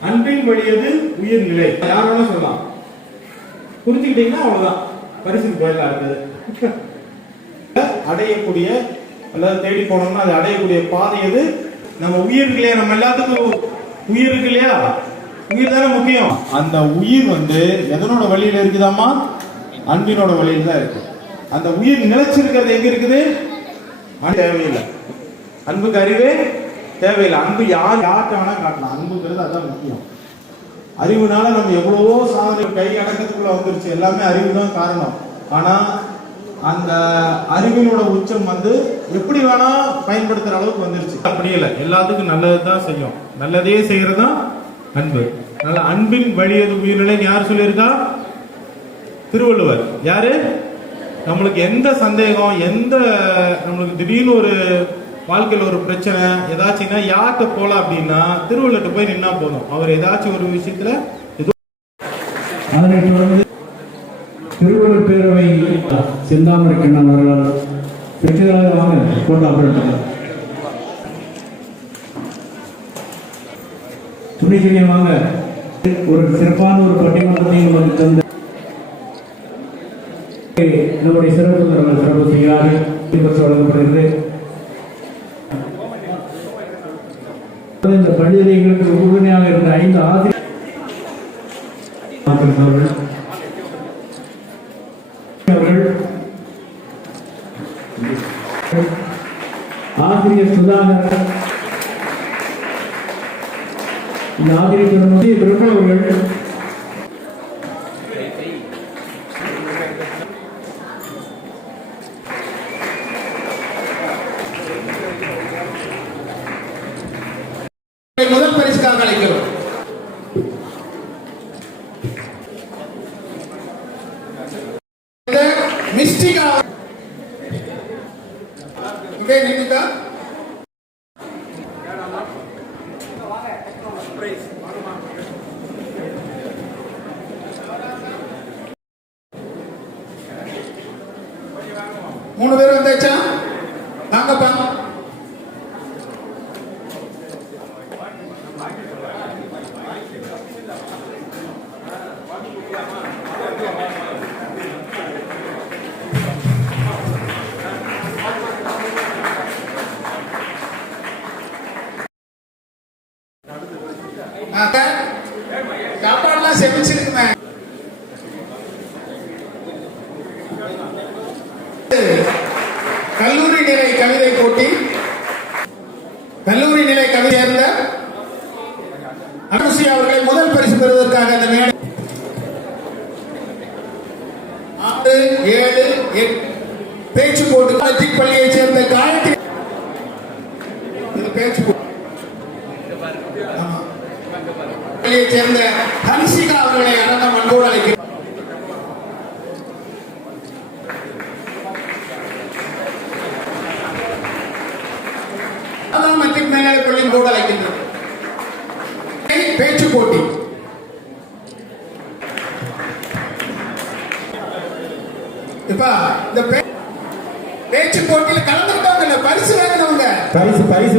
அன்பின் வழியது உயிர் நிலை. சொல்லலாம். புரிஞ்சுக்கிட்டீங்கன்னா அவ்வளவுதான். பரிசுக்கு போயிடலாம் இருக்குது. அடையக்கூடிய அல்லது தேடி போனோம்னா அது அடையக்கூடிய பாதை எது? நம்ம உயிர் இல்லையா? நம்ம எல்லாத்துக்கும் உயிர் இருக்கு இல்லையா? உயிர் தானே முக்கியம். அந்த உயிர் வந்து எதனோட வழியில இருக்குதாமா அன்பினோட வழியில தான் இருக்கு. அந்த உயிர் நிலைச்சிருக்கிறது எங்க இருக்குது? தேவையில்லை. அன்புக்கு அறிவே தேவையில்லை. அன்பு யார் யார்கிட்ட வேணா காட்டலாம். அன்புங்கிறது அதான் முக்கியம். அறிவுனால நம்ம எவ்வளவோ சாதனை கை அடக்கத்துக்குள்ள வந்துருச்சு. எல்லாமே அறிவு தான் காரணம். ஆனா அந்த அறிவினோட உச்சம் வந்து எப்படி வேணா பயன்படுத்துற அளவுக்கு வந்துருச்சு. அப்படி இல்லை. எல்லாத்துக்கும் நல்லது தான் செய்யும். நல்லதே செய்யறது தான் அன்பு. அதனால அன்பின் வழியது உயிர்நிலைன்னு யார் சொல்லியிருக்கா? திருவள்ளுவர். யாரு? நம்மளுக்கு எந்த சந்தேகம் எந்த நம்மளுக்கு திடீர்னு ஒரு வாழ்க்கையில் ஒரு பிரச்சனை ஏதாச்சும்னா யார்கிட்ட போலாம் அப்படின்னா திருவள்ளுவர்கிட்ட போய் நின்னா போதும். அவர் ஏதாச்சும் ஒரு விஷயத்துல ஏதோ அதனைத் தொடர்ந்து திருவள்ளுவர் பேரவை செந்தாமரை கண்ணன் அவர்கள் வெற்றிகளாக வாங்க துணி துணிச்சலிய வாங்க ஒரு சிறப்பான ஒரு பட்டிமன்றத்தை நமக்கு தந்த நம்முடைய சிறப்பு தலைவர் சிறப்பு செய்கிறார்கள் வழங்கப்படுகிறது. இந்த பள்ளியில் எங்களுக்கு உறுதுணையாக இருந்த ஐந்து ஆசிரியர் ஆசிரியர் சுதாகர் இந்த ஆசிரியர் வந்து அவர்கள் முதல் பரிசுக்காக அழைக்கிறோம் இந்த இங்கே நின்றுக்கா மூணு பேர் வந்தாச்சா? வாங்கப்பா. சாப்பாடுலாம் செமிச்சிருக்குமே. கல்லூரி நிலை கவிதை போட்டி. கல்லூரி நிலை கவிதை சேர்ந்த அனுசி அவர்களை முதல் பரிசு பெறுவதற்காக அந்த மேடை. ஆறு ஏழு பேச்சு போட்டு பள்ளியைச் சேர்ந்த காயத்ரி. பேச்சு போட்டு. பள்ளியைச் சேர்ந்த ஹன்சிகா அவர்களை அடக்கம் அன்போடு அழைக்கிறேன் மெட்ரிக் அழைக்கின்றது. பேச்சு போட்டி. இப்ப இந்த பேச்சு போட்டியில் கலந்துட்டவங்க பரிசு வாங்கினவங்க? பரிசு பரிசு.